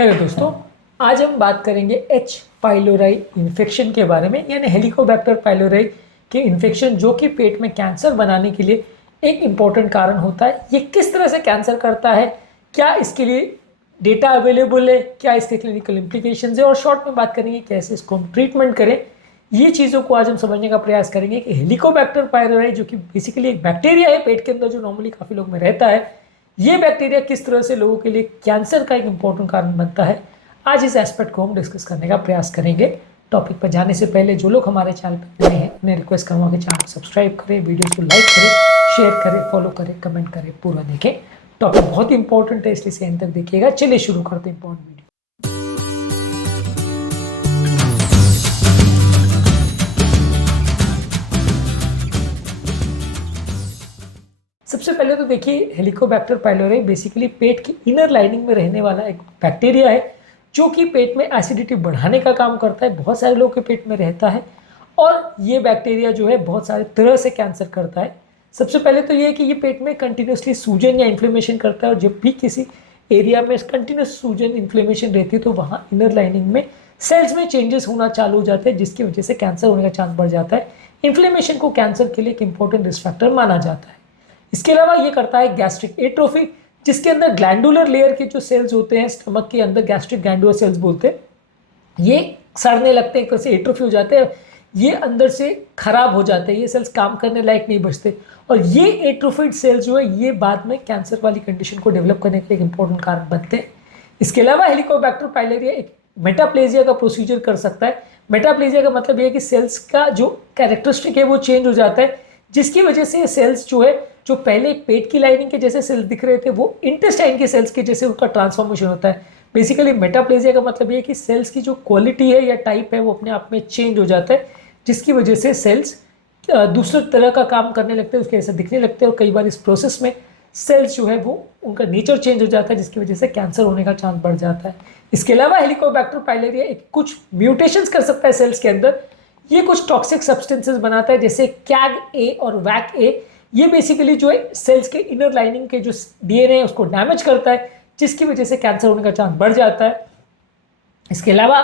Hello दोस्तों, आज हम बात करेंगे एच पाइलोराई इन्फेक्शन के बारे में, यानी हेलिकोबैक्टर पाइलोराई के इन्फेक्शन जो कि पेट में कैंसर बनाने के लिए एक इम्पॉर्टेंट कारण होता है। ये किस तरह से कैंसर करता है, क्या इसके लिए डेटा अवेलेबल है, क्या इसके क्लिनिकल इम्प्लीकेशंस है और शॉर्ट में बात करेंगे कैसे इसको हम ट्रीटमेंट करें। ये चीज़ों को आज हम समझने का प्रयास करेंगे कि हेलिकोबैक्टर पाइलोराई जो कि बेसिकली एक बैक्टीरिया है पेट के अंदर जो नॉर्मली काफ़ी लोग में रहता है, ये बैक्टीरिया किस तरह से लोगों के लिए कैंसर का एक इंपॉर्टेंट कारण बनता है। आज इस एस्पेक्ट को हम डिस्कस करने का प्रयास करेंगे। टॉपिक पर जाने से पहले जो लोग हमारे चैनल पर नए हैं उन्हें रिक्वेस्ट करूँगा कि चैनल को सब्सक्राइब करें, वीडियोस को लाइक करें, शेयर करें, फॉलो करें, कमेंट करें, पूरा देखें। टॉपिक बहुत ही इंपॉर्टेंट है इसलिए एंड तक देखिएगा। चलिए शुरू करते हैं इंपॉर्टेंट वीडियो। सबसे पहले तो देखिए, हेलिकोबैक्टर पाइलोराई बेसिकली पेट की इनर लाइनिंग में रहने वाला एक बैक्टीरिया है जो कि पेट में एसिडिटी बढ़ाने का काम करता है। बहुत सारे लोगों के पेट में रहता है और ये बैक्टीरिया जो है बहुत सारे तरह से कैंसर करता है। सबसे पहले तो ये है कि ये पेट में कंटिन्यूसली सूजन या इन्फ्लेमेशन करता है और जब भी किसी एरिया में कंटिन्यूस सूजन इन्फ्लेमेशन रहती है तो वहाँ इनर लाइनिंग में सेल्स में चेंजेस होना चालू हो जाते हैं, जिसकी वजह से कैंसर होने का चांस बढ़ जाता है। इन्फ्लेमेशन को कैंसर के लिए एक इंपॉर्टेंट रिस्क फैक्टर माना जाता है। इसके अलावा ये करता है गैस्ट्रिक एट्रोफी, जिसके अंदर ग्लैंडुलर लेयर के जो सेल्स होते हैं स्टमक के अंदर, गैस्ट्रिक ग्लैंडुलर सेल्स बोलते हैं, ये सड़ने लगते हैं, एक तरह से एट्रोफी हो जाते हैं, ये अंदर से खराब हो जाते हैं, ये सेल्स काम करने लायक नहीं बचते और ये एट्रोफाइड सेल्स जो है ये बाद में कैंसर वाली कंडीशन को डेवलप करने के एक इंपॉर्टेंट कारण बनते हैं। इसके अलावा हेलिकोबैक्टर पाइलोरिया एक मेटाप्लेजिया का प्रोसीजर कर सकता है। मेटाप्लेजिया का मतलब ये है कि सेल्स का जो कैरेक्टरिस्टिक है वो चेंज हो जाता है, जिसकी वजह से सेल्स जो है, जो पहले पेट की लाइनिंग के जैसे सेल्स दिख रहे थे वो इंटेस्टाइन के सेल्स के जैसे उनका ट्रांसफॉर्मेशन होता है। बेसिकली मेटाप्लेजिया का मतलब ये है कि सेल्स की जो क्वालिटी है या टाइप है वो अपने आप में चेंज हो जाता है, जिसकी वजह से सेल्स दूसरे तरह का काम करने लगते हैं, उसके ऐसे दिखने लगते हैं और कई बार इस प्रोसेस में सेल्स जो है वो उनका नेचर चेंज हो जाता है, जिसकी वजह से कैंसर होने का चांस बढ़ जाता है। इसके अलावा हेलिकोबैक्टर पाइलोरिया एक कुछ म्यूटेशंस कर सकता है सेल्स के अंदर। ये कुछ टॉक्सिक सब्सटेंसेस बनाता है जैसे कैग ए और वैक ए। ये बेसिकली जो है सेल्स के इनर लाइनिंग के जो डीएनए है उसको डैमेज करता है, जिसकी वजह से कैंसर होने का चांस बढ़ जाता है। इसके अलावा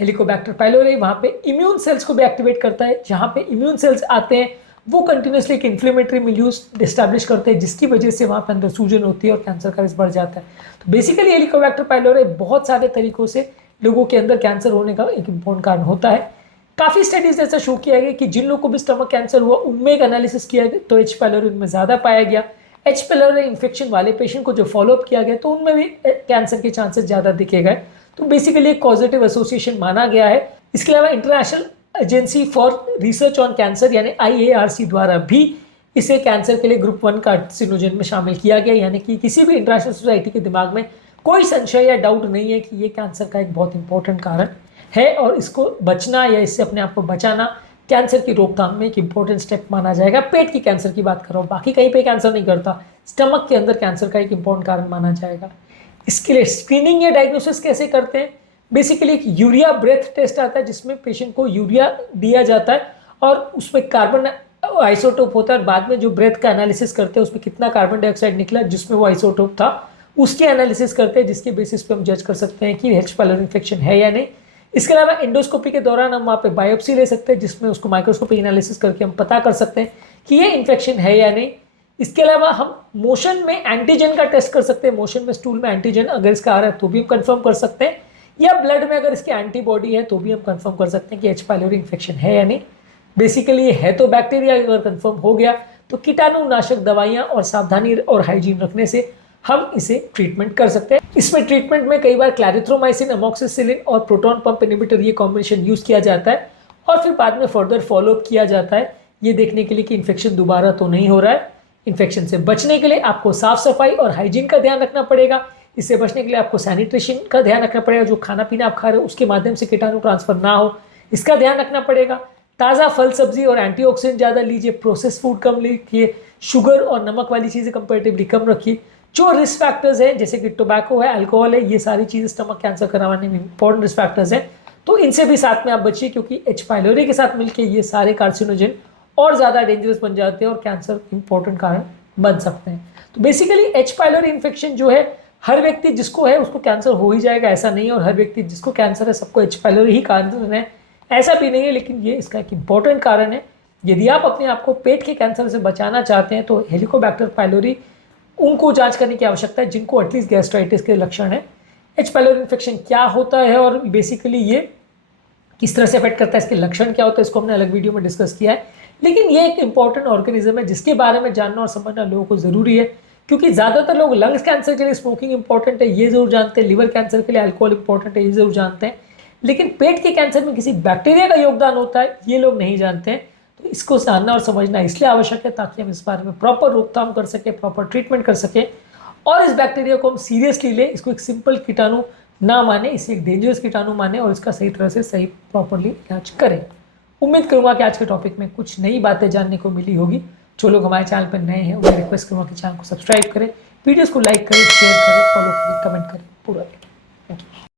हेलिकोबैक्टर पाइलोराई वहाँ पे इम्यून सेल्स को भी एक्टिवेट करता है। जहाँ पे इम्यून सेल्स आते हैं वो कंटिन्यूसली एक इन्फ्लेमेटरी मिल्यूज डिस्टैब्लिश करते हैं, जिसकी वजह से वहाँ पे अंदर सूजन होती है और कैंसर का रिस्क बढ़ जाता है। तो बेसिकली हेलिकोबैक्टर पाइलोराई बहुत सारे तरीकों से लोगों के अंदर कैंसर होने का एक इंपॉर्टेंट कारण होता है। काफ़ी स्टडीज ऐसा शो किया गया कि जिन लोगों को भी स्टमक कैंसर हुआ उनमें एक एनालिसिस किया गया तो एच पाइलोराई उनमें ज़्यादा पाया गया। एच पाइलोराई इन्फेक्शन वाले पेशेंट को जो फॉलोअप किया गया तो उनमें भी कैंसर के चांसेस ज़्यादा दिखे गए। तो बेसिकली एक पॉजिटिव एसोसिएशन माना गया है। इसके अलावा international agency for research on cancer यानी IARC द्वारा भी इसे कैंसर के लिए ग्रुप 1 कार्सिनोजन में शामिल किया गया, यानी कि किसी भी इंटरनेशनल सोसाइटी के दिमाग में कोई संशय या डाउट नहीं है कि ये कैंसर का एक बहुत इंपॉर्टेंट कारण है और इसको बचना या इससे अपने आप को बचाना कैंसर की रोकथाम में एक इंपॉर्टेंट स्टेप माना जाएगा। पेट की कैंसर की बात कर रहा हूँ, बाकी कहीं पे कैंसर नहीं करता, स्टमक के अंदर कैंसर का एक इंपॉर्टेंट कारण माना जाएगा। इसके लिए स्क्रीनिंग या डायग्नोसिस कैसे करते हैं? बेसिकली एक यूरिया ब्रेथ टेस्ट आता है जिसमें पेशेंट को यूरिया दिया जाता है और उसमें कार्बन आइसोटोप होता है। बाद में जो ब्रेथ का एनालिसिस करते हैं उसमें कितना कार्बन डाइऑक्साइड निकला जिसमें वो आइसोटोप था उसके एनालिसिस करते हैं, जिसके बेसिस पे हम जज कर सकते हैं कि एच पाइलोराई इन्फेक्शन है या नहीं। इसके अलावा एंडोस्कोपी के दौरान हम वहाँ पे बायोप्सी ले सकते हैं जिसमें उसको माइक्रोस्कोपिक एनालिसिस करके हम पता कर सकते हैं कि ये इन्फेक्शन है या नहीं। इसके अलावा हम मोशन में एंटीजन का टेस्ट कर सकते हैं, मोशन में स्टूल में एंटीजन अगर इसका आ रहा है तो भी हम कंफर्म कर सकते हैं, या ब्लड में अगर इसकी एंटीबॉडी है तो भी हम कंफर्म कर सकते हैं कि एच पाइलोराई इन्फेक्शन है या नहीं। बेसिकली ये है तो बैक्टीरिया, अगर कंफर्म हो गया तो कीटाणुनाशक दवाइयाँ और सावधानी और हाइजीन रखने से हम इसे ट्रीटमेंट कर सकते हैं। इसमें ट्रीटमेंट में कई बार क्लैरिथ्रोमाइसिन, अमोक्सिसिलिन और प्रोटॉन पंप इनहिबिटर ये कॉम्बिनेशन यूज़ किया जाता है और फिर बाद में फर्दर फॉलोअप किया जाता है ये देखने के लिए कि इन्फेक्शन दोबारा तो नहीं हो रहा है। इन्फेक्शन से बचने के लिए आपको साफ सफाई और हाइजीन का ध्यान रखना पड़ेगा। इससे बचने के लिए आपको सैनिटेशन का ध्यान रखना पड़ेगा, जो खाना पीना आप खा रहे हो उसके माध्यम से कीटाणु ट्रांसफर ना हो इसका ध्यान रखना पड़ेगा। ताज़ा फल सब्जी और एंटीऑक्सीडेंट ज़्यादा लीजिए, प्रोसेस फूड कम लीजिए, शुगर और नमक वाली चीज़ें कंपेरेटिवली कम रखिए। जो रिस्क फैक्टर्स हैं जैसे कि टोबैको है, अल्कोहल है, ये सारी चीज़ें स्टमक कैंसर करवाने में इंपॉर्टेंट रिस्क फैक्टर्स हैं, तो इनसे भी साथ में आप बचिए क्योंकि एच पाइलोराई के साथ मिलकर ये सारे कार्सिनोजन और ज़्यादा डेंजरस बन जाते हैं और कैंसर इंपॉर्टेंट कारण बन सकते हैं। तो बेसिकली एच पाइलोराई इन्फेक्शन जो है हर व्यक्ति जिसको है उसको कैंसर हो ही जाएगा ऐसा नहीं है, और हर व्यक्ति जिसको कैंसर है सबको एच पाइलोरी ही कारण है ऐसा भी नहीं है, लेकिन ये इसका एक इंपॉर्टेंट कारण है। यदि आप अपने आप को पेट के कैंसर से बचाना चाहते हैं तो हेलिकोबैक्टर पाइलोरी उनको जांच करने की आवश्यकता है जिनको एटलीस्ट गैस्ट्राइटिस के लक्षण है। एच पाइलोरी इन्फेक्शन क्या होता है और बेसिकली ये किस तरह से अफेक्ट करता है, इसके लक्षण क्या होता है, इसको हमने अलग वीडियो में डिस्कस किया है। लेकिन ये एक इंपॉर्टेंट ऑर्गेनिज्म है जिसके बारे में जानना और समझना लोगों को ज़रूरी है, क्योंकि ज़्यादातर लोग लंग्स कैंसर के लिए स्मोकिंग इंपॉर्टेंट है ये ज़रूर जानते हैं, लिवर कैंसर के लिए अल्कोहल इंपॉर्टेंट है ये ज़रूर जानते हैं, लेकिन पेट के कैंसर में किसी बैक्टीरिया का योगदान होता है ये लोग नहीं जानते हैं। तो इसको जानना और समझना इसलिए आवश्यक है ताकि हम इस बारे में प्रॉपर रोकथाम कर सकें, प्रॉपर ट्रीटमेंट कर सकें और इस बैक्टीरिया को हम सीरियसली लें, इसको एक सिंपल कीटाणु ना माने, इसे एक डेंजरस कीटाणु माने और इसका सही तरह से सही प्रॉपरली इलाज करें। उम्मीद करूंगा कि आज के टॉपिक में कुछ नई बातें जानने को मिली होगी। जो लोग हमारे चैनल पर नए हैं उन्हें रिक्वेस्ट करूँगा कि चैनल को सब्सक्राइब करें, वीडियोज़ को लाइक करें, शेयर करें, फॉलो करें, कमेंट करें पूरा। Thank you.